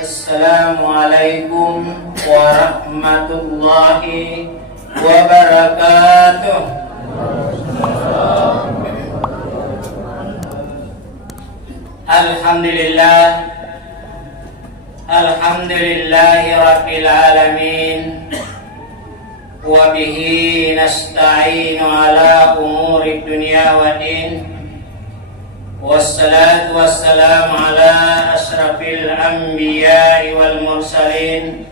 Assalamualaikum warahmatullahi wabarakatuh. Alhamdulillah, alhamdulillahi rabbil alamin. Wa bihi nasta'inu ala umuri dunya wa din. Wassalatu wassalamu ala ashrafil anbiya'i wal mursalin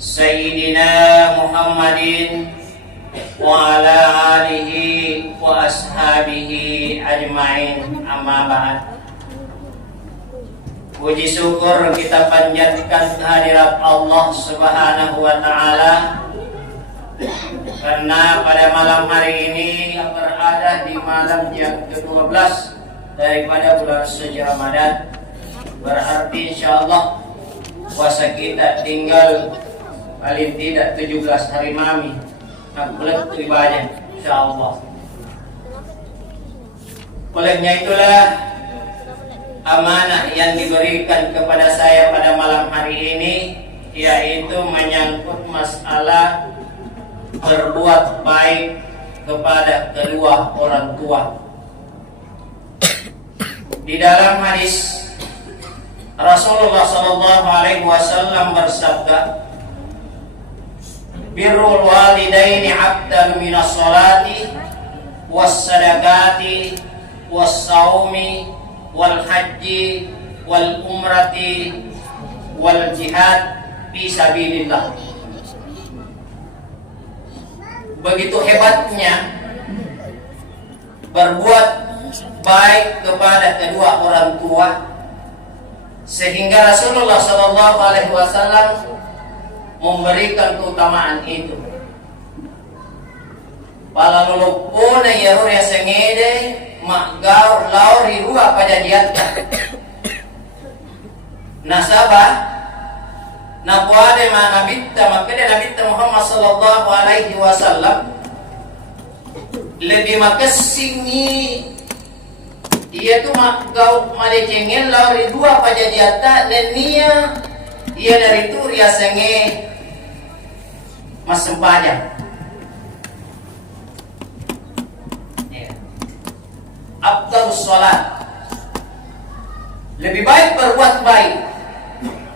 Sayyidina Muhammadin wa ala alihi wa ashabihi ajma'in, amma ba'd. Puji syukur kita panjatkan kehadirat Allah Subhanahu wa ta'ala, karena pada malam hari ini yang berada di malam yang ke-12 daripada bulan suci Ramadan, berarti insyaallah puasa kita tinggal paling tidak 17 hari mami bulan ibadah insyaallah. Olehnya itulah amanah yang diberikan kepada saya pada malam hari ini, yaitu menyangkut masalah berbuat baik kepada kedua orang tua. Di dalam hadis Rasulullah SAW bersabda, birrul walidaini afdalu minas salati was sadaqati was saumi wal haji wal umrati wal jihad fi sabilillah. Begitu hebatnya berbuat baik kepada kedua orang tua, sehingga Rasulullah SAW memberikan keutamaan itu. Pala lulupuna yarur ya sengede makgaur lauri rua pada diatka nasabah napuade manabitta makede nabitta Muhammad sallallahu alaihi wasallam lebih makasini ia tu makgau malecengel lauri dua pada diatta nenia ia dari tu ria senge mas sempajang. Afdalus sholat, lebih baik berbuat baik.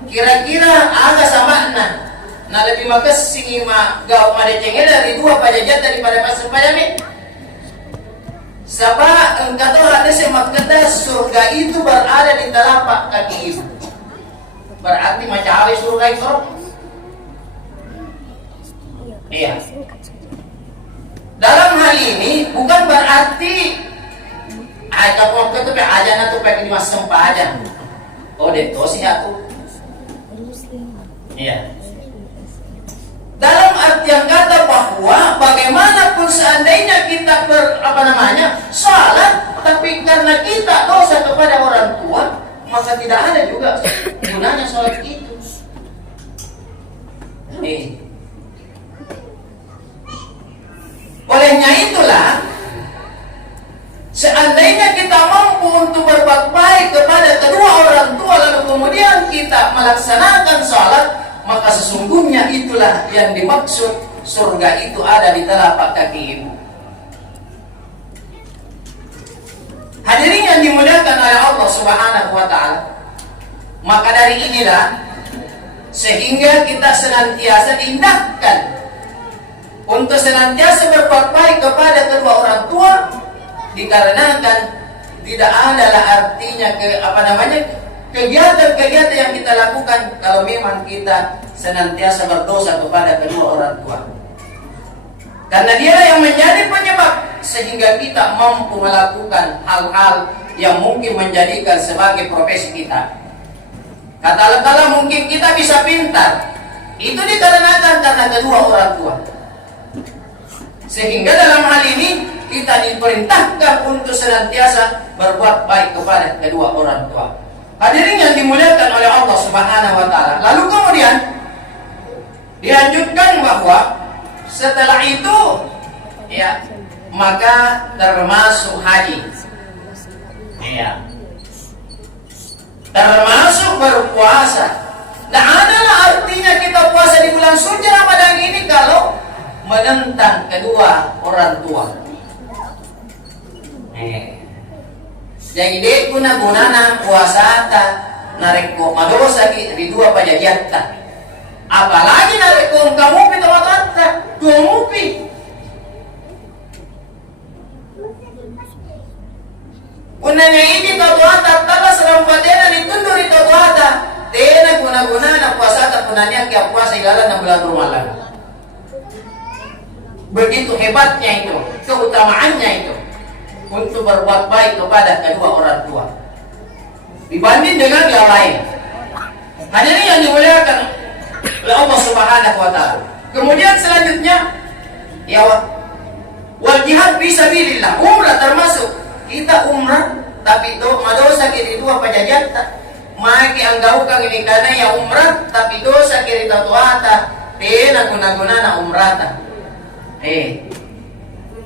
Kira-kira ada samakna na lebih makasih gau madecengel dari dua pajajat daripada mas sempajang. Sabah engkau ada semakna surga itu berada di telapak kaki ibu. Berarti macam apa surga itu? Iya. Dalam hal ini bukan berarti ajak waktu itu aja na tuh pakai di mas sempajang. Oh deh, toh sih aku. Iya. Dalam artian kata bahwa bagaimanapun seandainya kita salat, tapi karena kita dosa kepada orang tua, maka tidak ada juga gunanya salat itu. Nih. Olehnya itulah, seandainya kita mampu untuk berbuat baik kepada kedua orang tua, lalu kemudian kita melaksanakan salat, maka sesungguhnya itulah yang dimaksud surga itu ada di telapak kaki ibu. Hadirin yang dimuliakan oleh Allah Subhanahu wa ta'ala, maka dari inilah sehingga kita senantiasa diindahkan untuk senantiasa berbuat baik kepada kedua orang tua, dikarenakan tidak adalah artinya kegiatan-kegiatan yang kita lakukan kalau memang kita senantiasa berdosa kepada kedua orang tua. Karena dia yang menjadi penyebab sehingga kita mampu melakukan hal-hal yang mungkin menjadikan sebagai profesi kita. Katakanlah mungkin kita bisa pintar, itu dikarenakan karena kedua orang tua. Sehingga dalam hal ini kita diperintahkan untuk senantiasa berbuat baik kepada kedua orang tua. Hadirin yang dimuliakan oleh Allah Subhanahu wa ta'ala. Lalu kemudian dilanjutkan bahwa setelah itu ya maka termasuk haji. Ya. termasuk berpuasa. Nah, adalah artinya kita puasa di bulan suci Ramadan ini kalau menentang kedua orang tua. Jadi dia guna-gunana puasa ta nareko madosa di dua pajajatta. Apalagi nareko kamu pito matatta, dua mupi. Unanya ini tatuata tala serampatena ditundur di tatuata. Tena guna-gunana puasa ta punanya kia puasa igalan ng bulan Ramadan. Begitu hebatnya itu, keutamaannya itu untuk berbuat baik kepada kedua orang tua dibanding dengan yang lain. Hadirin yang dimuliakan oleh Allah Subhanahu wa taala. Kemudian selanjutnya ya wal jihad fisabilillah, umrah termasuk. Kita umrah tapi dosa kiri dua pajajata. Maki anggau kang ini kana ya umrah tapi dosa kiri tatuata. Tena guna-gunana umrata.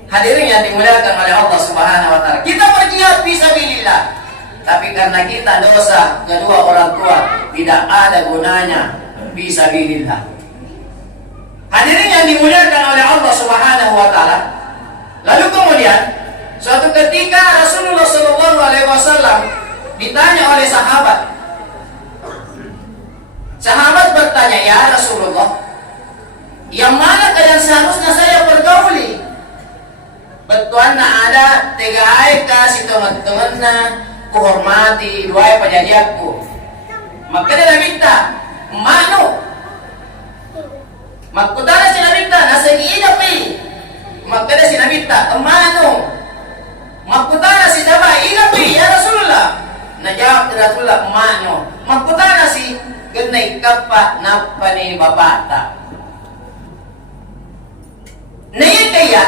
Hadirin yang dimuliakan oleh Allah Subhanahu wa taala. Kita berjihad fisabilillah, tapi karena kita dosa kedua orang tua, tidak ada gunanya fisabilillah. Hadirin yang dimuliakan oleh Allah Subhanahu wa taala. Lalu kemudian suatu ketika Rasulullah sallallahu alaihi wasallam ditanya oleh sahabat. Sahabat bertanya, "Ya Rasulullah, yang mana yang seharusnya saya pergauli? Betuan na ada tegai kasih teman-teman na kuhormati dua pajajakku." Maka dia minta mano. Makutana sinabita nasa inapi. Maka dia sinabita mano. Makutana si daba inapi ya Rasulullah. Najawab Rasulullah mano. Makutana si genay kapa napa ni babata. Naya kaya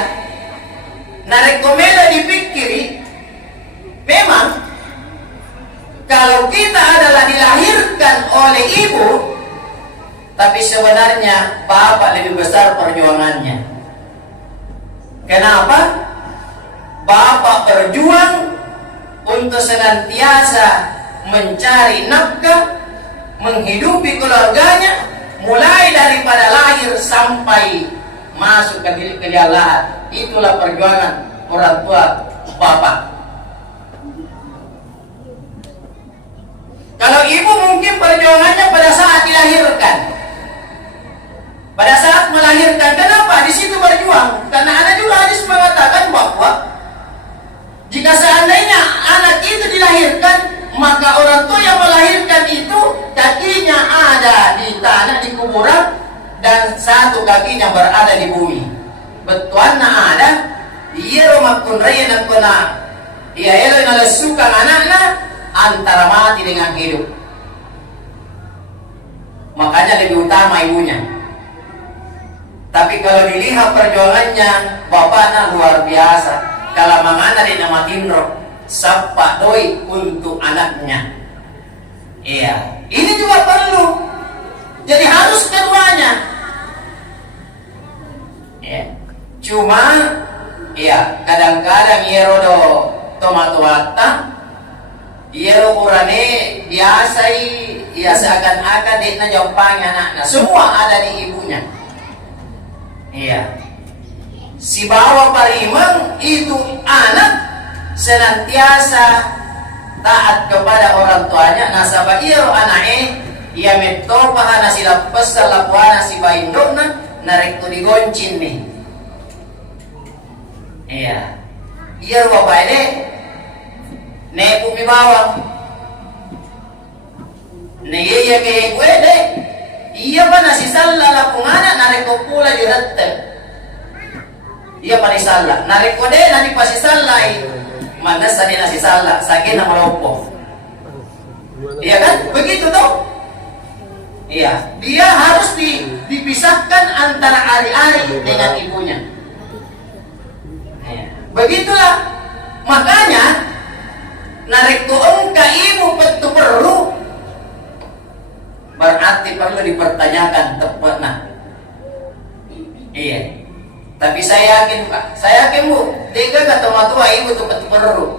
narekomenda dipikiri, memang kalau kita adalah dilahirkan oleh ibu, tapi sebenarnya bapak lebih besar perjuangannya. Kenapa? Bapak berjuang untuk senantiasa mencari nafkah, menghidupi keluarganya, mulai daripada lahir sampai masuk ke dia lahat. Itulah perjuangan orang tua bapak. Kalau ibu mungkin perjuangannya pada saat dilahirkan, pada saat melahirkan. Kenapa di situ berjuang? Karena ada juga hadis mengatakan bahwa jika seandainya anak itu dilahirkan, maka orang tua yang melahirkan itu kakinya ada di tanah, di kuburan, dan satu kakinya berada di bumi. Betuan na ada, iya rumah kunraya na kuna, iya elo na suka anaknya antara mati dengan hidup. Makanya lebih utama ibunya. Tapi kalau dilihat perjuangannya, bapaknya luar biasa. Kalau mangana di nama Timro, sapa doi untuk anaknya. Iya, ini juga perlu. Jadi harus keduanya. Ya. Cuma, ya kadang-kadang yerodo tomat-tomata, yero urane biasa ya seakan-akan dia na jampang anaknya. Semua ada di ibunya. Iya. Si bawa parimang itu anak senantiasa taat kepada orang tuanya. Nasaba iro anake ia metopaha na sila pasalapuana si baindona narek to digoncin nih. Iya. Iya ruwa baile ne umi bawang ne iya ke gue deh. Iya pa nasi salla la pungana narek to pula juratte. Iya pa ni salla narek ko de nani pa si sallai mana sa nasi salla sakin na malopo. Iya kan? Begitu toh? Iya, dia harus dipisahkan antara ari-ari dengan ibunya. Begitulah, makanya narik tuong ka ibu petu perlu, berarti perlu dipertanyakan tepat nah. Iya, tapi saya yakin bu, tiga kata tua ibu tuh petu perlu,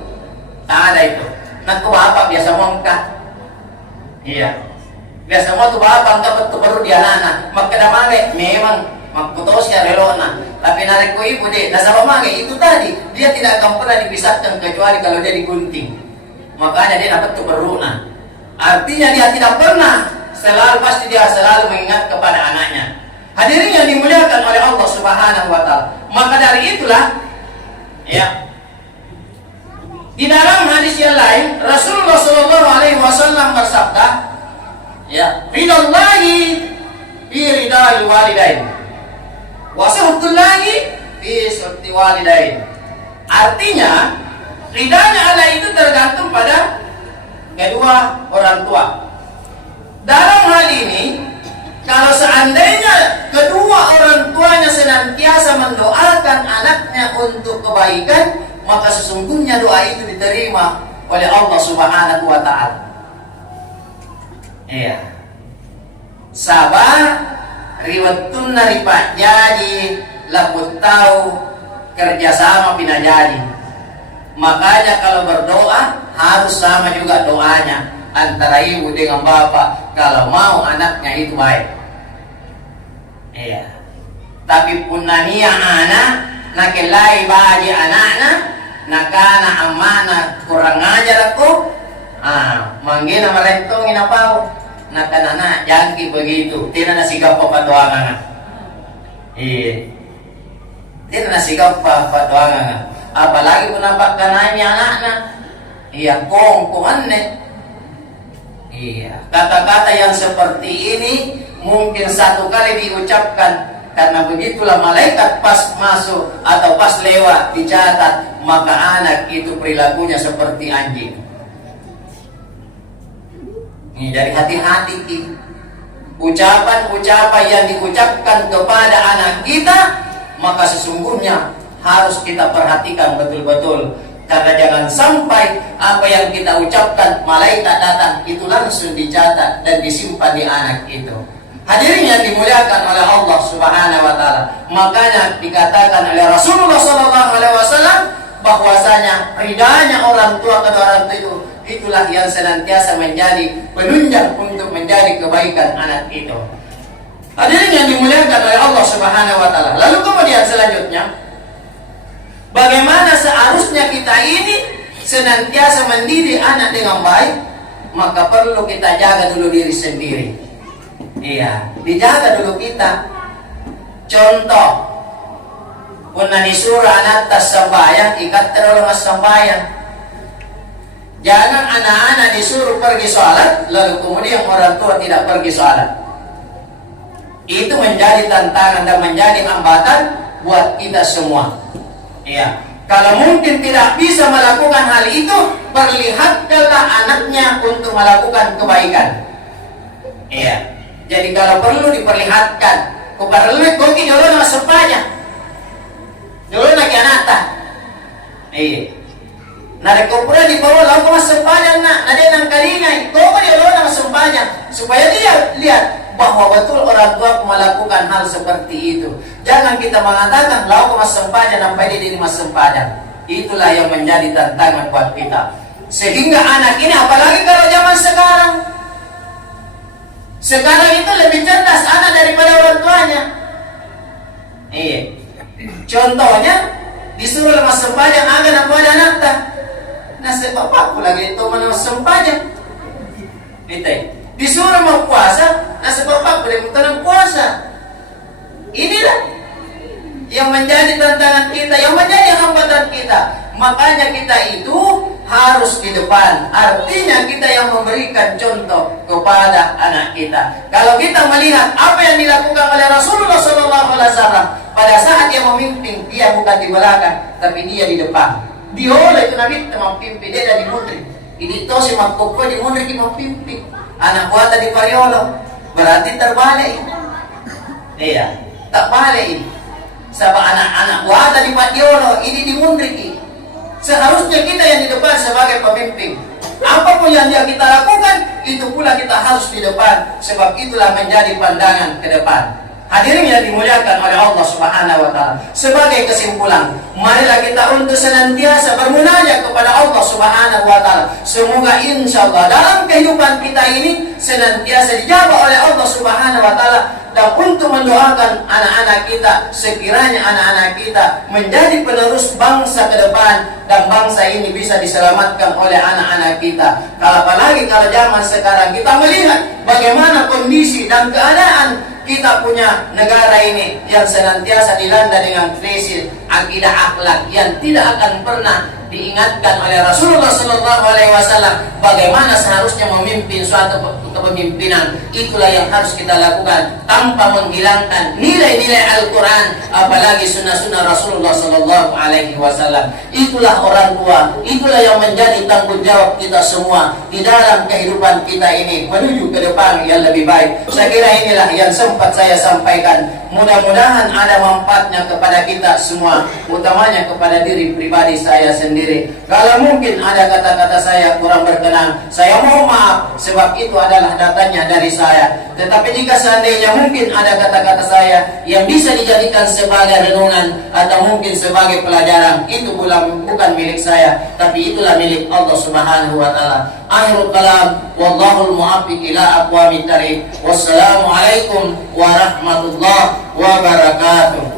tak ada itu. Nak tua apa biasa mongkah, Iya. Biasa mo tu bapak dapat tu baru dia anak. Magkadamage memang magputos siya relona. Tapi narik ko ibu deh, nasa pamage itu tadi dia tidak akan pernah dipisahkan kecuali kalau dia digunting. Makanya dia dapat tu beruna. Artinya dia tidak pernah, selalu pasti dia selalu mengingat kepada anaknya. Hadirin yang dimuliakan oleh Allah Subhanahu wa taala. Maka dari itulah ya, di dalam hadis yang lain Rasulullah sallallahu alaihi wasallam bersabda, ya, ridallahi fi ridal walidain wa suhtullahi fi suhti walidain. Artinya ridanya Allah itu tergantung pada kedua orang tua. Dalam hal ini, kalau seandainya kedua orang tuanya senantiasa mendoakan anaknya untuk kebaikan, maka sesungguhnya doa itu diterima oleh Allah Subhanahu wa taala. Iya. Sabar riwatun nari pak jadi labut tahu kerjasama pina jadi. Makanya kalau berdoa harus sama juga doanya antara ibu dengan bapak kalau mau anaknya itu baik. Iya. Tapi punania anak nakelai bagi anaknya nakana amana kurang ajar aku. Manggina marentongin apa? Nakanana jangki begitu. Tidak nasigap papatuangan. Iya. Tidak nasigap papatuangan. Apalagi kung napagkanay niya anaknya. Iya, kung anne. Iya, kata-kata yang seperti ini mungkin satu kali diucapkan, karena begitulah malaikat pas masuk atau pas lewat dicatat, maka anak itu perilakunya seperti anjing. Ini dari hati-hati. Ucapan-ucapan yang diucapkan kepada anak kita, maka sesungguhnya harus kita perhatikan betul-betul. Karena jangan sampai apa yang kita ucapkan malaikat datang itu langsung dicatat dan disimpan di anak itu. Hadirin yang dimuliakan oleh Allah Subhanahu wa taala. Makanya dikatakan oleh Rasulullah sallallahu alaihi wasallam bahwasanya ridanya orang tua kedua orang tua itu itulah yang senantiasa menjadi penunjang untuk menjadi kebaikan anak itu. Hadirin yang dimuliakan oleh Allah Subhanahu wa taala. Lalu kemudian selanjutnya, bagaimana seharusnya kita ini senantiasa mendidik anak dengan baik? Maka perlu kita jaga dulu diri sendiri. Iya, dijaga dulu kita. Contoh, puna disuruh anak tas sembahyang, ikat terlalu mas sembahyang. Jangan anak-anak disuruh pergi sholat, lalu kemudian orang tua tidak pergi sholat. Itu menjadi tantangan dan menjadi hambatan buat kita semua. Iya, kalau mungkin tidak bisa melakukan hal itu, perlihatkanlah anaknya untuk melakukan kebaikan. Iya, jadi kalau perlu diperlihatkan, kuparlu koki dulu nama sempanya, dulu lagi anata. Iya, nari kopura di bawah lalu mas sempanya nak, nade nang kalingai, koko dia dulu nama sempanya, supaya dia lihat bahwa betul orang tua melakukan hal seperti itu. Jangan kita mengatakan lau mas sempadan sampai dia di mas sempadan. Itulah yang menjadi tantangan buat kita. Sehingga anak ini, apalagi kalau zaman sekarang, sekarang itu lebih cerdas anak daripada orang tuanya. Iya. Contohnya disuruh mas sempadan agar aku ada anak tak. Nah sebapakku lagi itu mana mas sempadan. Gitu. Disuruh mau puasa, nah sebab apa boleh mutanam puasa. Inilah yang menjadi tantangan kita, yang menjadi hambatan kita. Makanya kita itu harus di depan. Artinya kita yang memberikan contoh kepada anak kita. Kalau kita melihat apa yang dilakukan oleh Rasulullah SAW pada saat dia memimpin, dia bukan di belakang, tapi dia di depan. Diolah itu Nabi memimpin, dia dari mundri. Ini to si magkoko di mundri ki memimpin. Anak buah tadi pariolo berarti terbalik. Iya, tak balik. Sebab anak-anak buah tadi pariolo ini dimundriki. Seharusnya kita yang di depan sebagai pemimpin. Apapun yang kita lakukan, itu pula kita harus di depan. Sebab itulah menjadi pandangan ke depan. Hadirin yang dimuliakan oleh Allah Subhanahu wa taala. Sebagai kesimpulan, marilah kita untuk senantiasa bermunajat kepada Allah Subhanahu wa taala. Semoga insyaallah dalam kehidupan kita ini senantiasa dijawab oleh Allah Subhanahu wa taala, dan untuk mendoakan anak-anak kita, sekiranya anak-anak kita menjadi penerus bangsa ke depan, dan bangsa ini bisa diselamatkan oleh anak-anak kita. Apalagi kalau zaman sekarang kita melihat bagaimana kondisi dan keadaan kita punya negara ini yang senantiasa dilanda dengan krisis akidah akhlak yang tidak akan pernah diingatkan oleh Rasulullah SAW bagaimana seharusnya memimpin suatu kepemimpinan. Itulah yang harus kita lakukan tanpa menghilangkan nilai-nilai Al-Quran, apalagi sunnah-sunnah Rasulullah SAW. Itulah orang tua, itulah yang menjadi tanggung jawab kita semua di dalam kehidupan kita ini menuju ke depan yang lebih baik. Saya kira inilah yang sempat saya sampaikan. Mudah-mudahan ada manfaatnya kepada kita semua, utamanya kepada diri pribadi saya sendiri. Kalau mungkin ada kata-kata saya kurang berkenan, saya mohon maaf, sebab itu adalah datanya dari saya. Tetapi jika seandainya mungkin ada kata-kata saya yang bisa dijadikan sebagai renungan atau mungkin sebagai pelajaran, itu bukan milik saya, tapi itulah milik Allah Subhanahu wa taala. Akhirul kalam, wallahul muwaffiq ila aqwamit thariq. Wassalamualaikum warahmatullahi wabarakatuh.